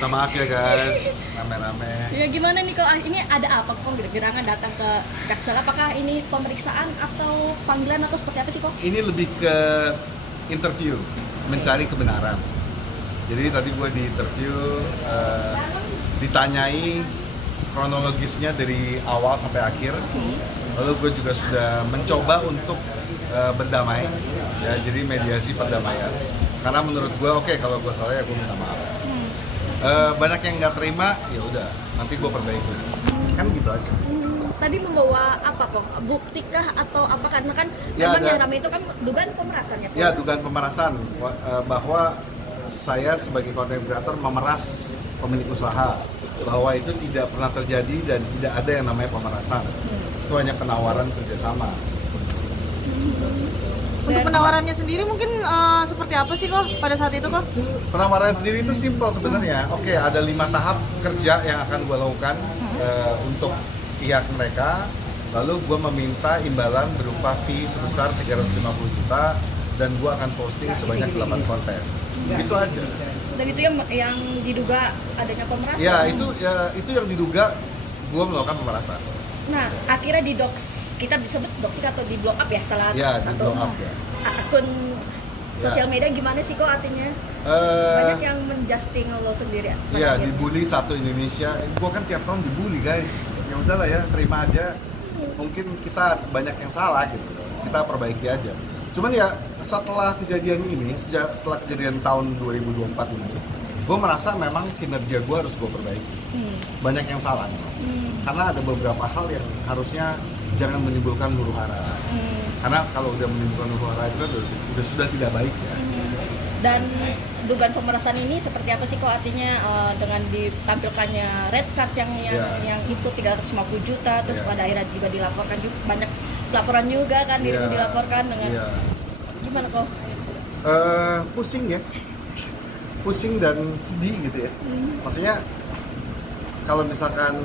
Minta maaf ya guys, rame-rame. Ya gimana nih kok ini ada apa kok gerangan datang ke Jaksel? Apakah ini pemeriksaan atau panggilan atau seperti apa sih kok? Ini lebih ke interview, mencari kebenaran. Jadi tadi gue di interview, ditanyai kronologisnya dari awal sampai akhir. Lalu gue juga sudah mencoba untuk berdamai, ya jadi mediasi perdamaian. Karena menurut gue oke, kalau gue salah ya gue minta maaf. Banyak yang nggak terima, ya udah nanti gue perbaiki. Kan gitu aja. Tadi membawa apa kok? Buktikah atau apa? Karena kan Ya, memang yang ramai itu kan dugaan pemerasan ya kok? Ya, dugaan pemerasan bahwa saya sebagai content creator memeras pemilik usaha, bahwa itu tidak pernah terjadi dan tidak ada yang namanya pemerasan. Itu hanya penawaran kerjasama. Untuk penawarannya sendiri mungkin seperti apa sih kok pada saat itu kok? Penawaran sendiri itu simpel sebenarnya. Oke, ada 5 tahap kerja yang akan gue lakukan untuk pihak mereka. Lalu gue meminta imbalan berupa fee sebesar 350 juta dan gue akan posting sebanyak 8 konten. Itu aja. Dan itu yang diduga adanya pemerasan? Ya, itu yang diduga gue melakukan pemerasan. Nah, akhirnya di dox, kita disebut doxing atau di blow up ya, salah Ya, di satu blow up ya. akun sosial media. Gimana sih kok artinya? Banyak yang menjusting lo sendiri. Iya, dibully satu Indonesia. Gue kan tiap tahun dibully guys. Ya udahlah ya, terima aja. Mungkin kita banyak yang salah gitu. Kita perbaiki aja. Cuman ya setelah kejadian ini, setelah kejadian tahun 2024 ini, gue merasa memang kinerja gue harus gue perbaiki. Banyak yang salah memang. Karena ada beberapa hal yang harusnya jangan menimbulkan huru hara. Karena kalau udah menimbulkan huru hara itu kan sudah tidak baik ya. Dan dugaan pemerasan ini seperti apa sih kok artinya dengan ditampilkannya red card yang itu 350 juta terus pada akhirnya juga dilaporkan juga banyak laporan juga kan dilaporkan dengan gimana kok? Pusing ya. Pusing dan sedih gitu ya. Maksudnya kalau misalkan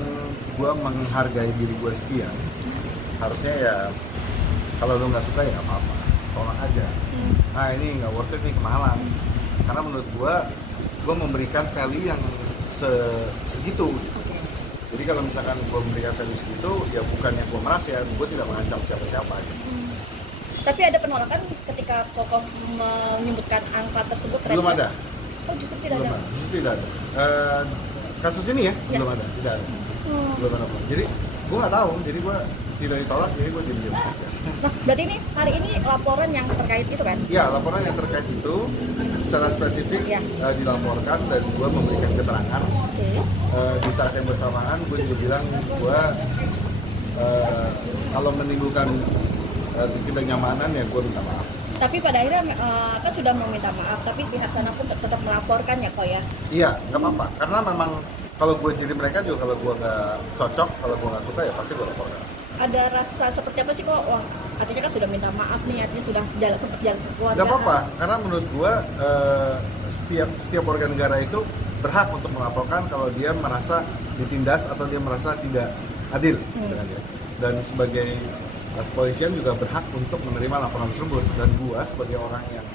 gue menghargai diri gue sekian, harusnya ya kalau lo nggak suka ya nggak apa-apa, tolak aja. Nah ini nggak worth it nih, kemahalan. Karena menurut gue memberikan value yang segitu. Jadi kalau misalkan gue memberikan value segitu, ya bukannya gue meras ya, gue tidak mengancam siapa-siapa. Gitu. Tapi ada penolakan ketika Kokoh menyebutkan angka tersebut? Belum ada. Oh justru tidak ada? Justru tidak ada. Kasus ini ya? Belum ada, tidak ada. Belum ada. Jadi gue nggak tahu, jadi gue tidak ditolak, jadi gue diam-diam aja. Nah, berarti ini hari ini laporan yang terkait itu kan? Ya, laporan yang terkait itu secara spesifik dilaporkan dan gue memberikan keterangan. Di saat yang bersamaan gue juga bilang gue kalau menimbulkan ketidaknyamanan ya gue minta maaf. Tapi pada akhirnya kan sudah meminta maaf, tapi pihak sana pun tetap melaporkan ya kok ya? Iya, nggak apa-apa, karena memang kalau gue jadi mereka juga kalau gue nggak cocok, kalau gue nggak suka ya pasti gue laporkan. Ada rasa seperti apa sih kok? Wah, artinya kan sudah minta maaf nih, artinya sudah sempat jalan ke keluarga. Nggak apa-apa, karena menurut gue setiap warga negara itu berhak untuk melaporkan kalau dia merasa ditindas atau dia merasa tidak adil dengan dia. Dan sebagai kepolisian juga berhak untuk menerima laporan tersebut, dan gua sebagai orang yang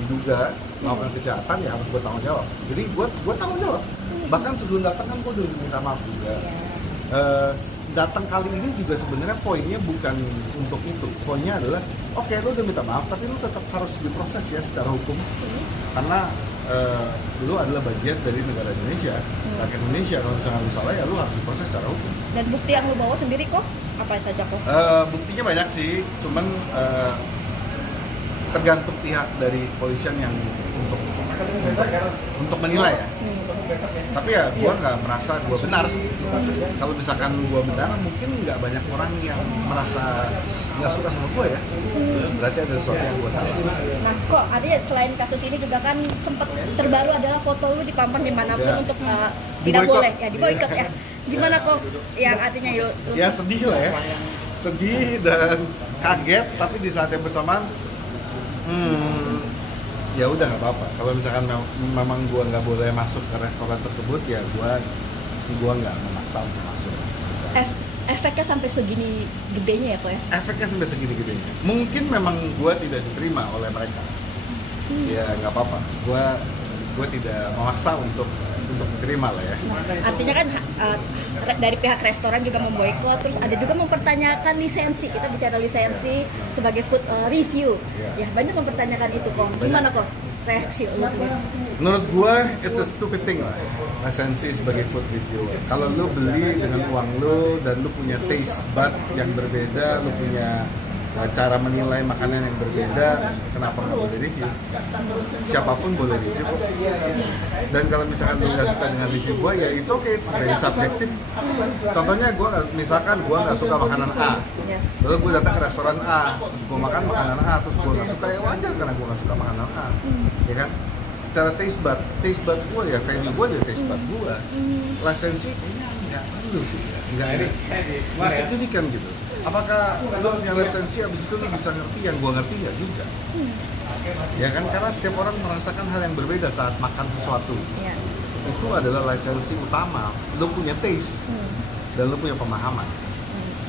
diduga melakukan kejahatan ya harus bertanggung jawab. Jadi gua tanggung jawab. Bahkan sebelum datang kan gua udah minta maaf juga. Datang kali ini juga sebenarnya poinnya bukan untuk itu. Poinnya adalah oke, lu udah minta maaf tapi lu tetap harus diproses ya secara hukum. Karena lu adalah bagian dari negara Indonesia, rakyat Indonesia. Kalau misalnya lu salah ya lu harus diproses secara hukum. Dan bukti yang lu bawa sendiri kok apa saja kok? Buktinya banyak sih, cuman tergantung pihak dari kepolisian yang untuk menilai ya. Tapi ya gue nggak merasa gue benar sih. Kalau misalkan gue benar, mungkin nggak banyak orang yang merasa nggak suka sama gue ya. Berarti ada sesuatu yang gue salah. Nah kok adanya selain kasus ini juga kan sempat terbaru adalah foto lu dipampang dimanapun untuk tidak boleh ya, diboikot ya. Gimana kok yang artinya ya sedih lah ya, sedih dan kaget, tapi di saat yang bersamaan ya udah nggak apa-apa. Kalau misalkan memang gue nggak boleh masuk ke restoran tersebut ya gue nggak memaksa untuk masuk. Efeknya sampai segini gedenya ya kok ya? Efeknya sampai segini gedenya. Mungkin memang gue tidak diterima oleh mereka. Ya nggak apa-apa. Gue gue tidak memaksa untuk diterima lah ya. Artinya kan dari pihak restoran juga memboikot, terus ada juga mempertanyakan lisensi. Kita bicara lisensi sebagai food review. Ya banyak mempertanyakan itu kok. Gimana kok reaksi lu sendiri? Menurut gue it's a stupid thing lah, lisensi sebagai food reviewer. Kalau lu beli dengan uang lu dan lu punya taste bud yang berbeda, lu punya cara menilai makanan yang berbeda, kenapa nggak boleh review? Siapapun boleh review kok. Dan kalau misalkan lu nggak suka dengan review gue, ya it's okay, it's very subjective. Contohnya misalkan gue nggak suka makanan A, lalu gue datang ke restoran A, terus gue makan makanan A, terus gue nggak suka, ya wajar karena gue nggak suka makanan A, ya kan? Secara taste bud gue ya value gue dari taste bud gue. Lisensi kayaknya nggak perlu sih, nggak signifikan gitu. Apakah lo punya lisensi abis itu lo bisa ngerti yang gue ngerti? Nggak juga. Ya kan, karena setiap orang merasakan hal yang berbeda saat makan sesuatu. Itu adalah lisensi utama. Lo punya taste dan lo punya pemahaman.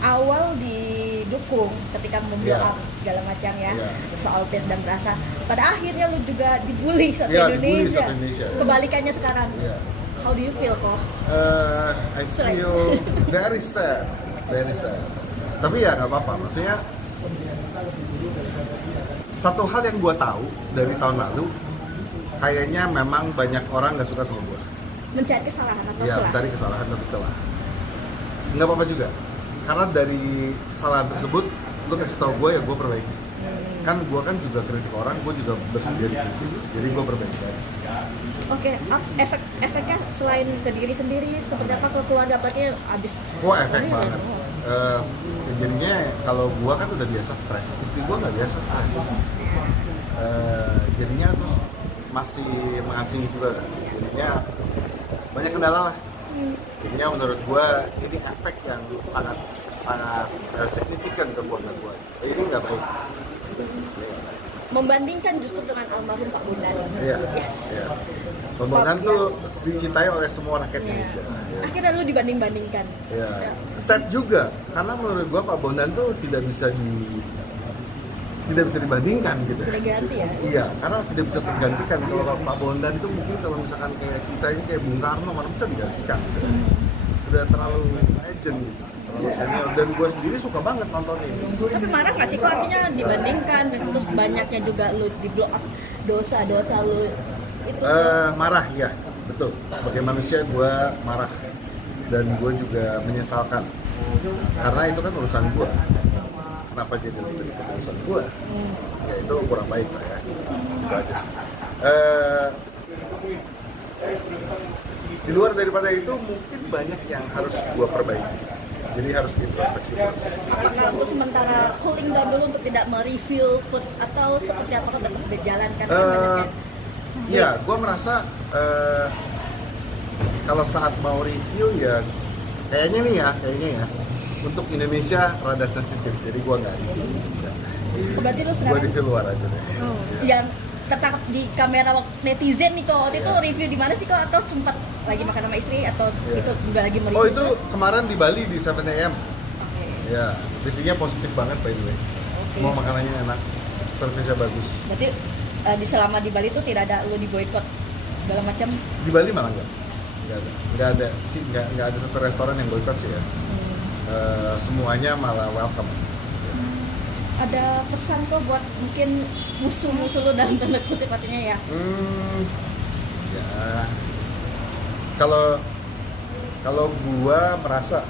Awal didukung ketika memblow up segala macam ya, soal taste dan rasa. Pada akhirnya lo juga dibully sama Indonesia. Kebalikannya sekarang. How do you feel kok? I feel very sad. Tapi ya nggak apa-apa, maksudnya satu hal yang gue tahu dari tahun lalu, kayaknya memang banyak orang nggak suka sama gue. Mencari kesalahan atau celah? Iya, mencari kesalahan atau celah. Nggak apa-apa juga, karena dari kesalahan tersebut, lu kasih tau gue ya gue perbaiki. Kan gue kan juga kritik orang, gue juga bersedia dikritik, jadi gue perbaiki. Oke, efeknya selain ke diri sendiri, seperti apa ke keluarga? Apalagi abis? Wah, efek banget. Jadinya kalau gua kan udah biasa stres, istri gua nggak biasa stres. Jadinya terus masih mengasing juga, jadinya banyak kendala lah. Jadinya menurut gua ini efek yang sangat signifikan ke keluarga gua. Ini nggak baik. Membandingkan justru dengan almarhum Pak Bondan. Iya. Pak Bondan tuh dicintai oleh semua rakyat Indonesia. Akhirnya lu dibanding-bandingkan. Iya. Sad juga, karena menurut gua Pak Bondan tuh tidak bisa dibandingkan gitu. Tidak ganti ya? Iya, karena tidak bisa tergantikan. Kalau Pak Bondan itu mungkin kalau misalkan kayak kita ini kayak Bung Karno, mana bisa digantikan. Gitu. Udah terlalu legend gitu. Terlalu senior, dan gue sendiri suka banget nonton ini. Tapi marah nggak sih kok artinya dibandingkan dan terus banyaknya juga lu di blow up dosa-dosa lu itu? Marah ya, betul. Sebagai manusia gue marah dan gue juga menyesalkan karena itu kan urusan gue. Kenapa jadi urusan gue? Ya itu kurang baik lah ya. Itu aja sih. Di luar daripada itu mungkin banyak yang harus gue perbaiki. Jadi harus introspeksi terus. Apakah untuk sementara cooling down dulu untuk tidak mereview food atau seperti apa tetap berjalan kan? Ya, gue merasa kalau saat mau review ya kayaknya ya untuk Indonesia rada sensitif. Jadi gue nggak review Indonesia. Berarti lu sekarang? Gue review luar aja deh. Yang tertangkap di kamera netizen nih kok waktu itu review di mana sih kok, atau sempat lagi makan sama istri atau itu juga lagi mereview? Oh itu kemarin di Bali di 7am. Ya, reviewnya positif banget by the way. Semua makanannya enak, servisnya bagus. Berarti selama di Bali itu tidak ada lu di boykot segala macam? Di Bali malah nggak ada satu restoran yang boykot sih ya. Semuanya malah welcome. Ada pesan kok buat mungkin musuh-musuh lu dalam tanda kutip artinya ya? Ya kalau gua merasa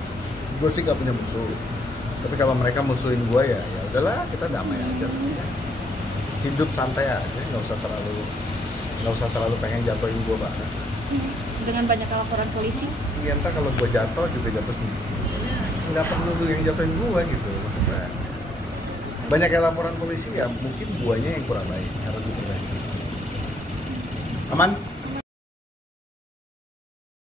gua sih gak punya musuh, tapi kalau mereka musuhin gua ya udahlah, kita damai aja, hidup santai aja, nggak usah terlalu pengen jatuhin gua banget. Dengan banyak laporan polisi? Iya, entah kalau gua jatuh juga jatuh sendiri, nggak perlu lu yang jatuhin gua gitu maksudnya. Banyak yang laporan polisi ya mungkin guanya yang kurang baik, harus diperbaiki. Aman?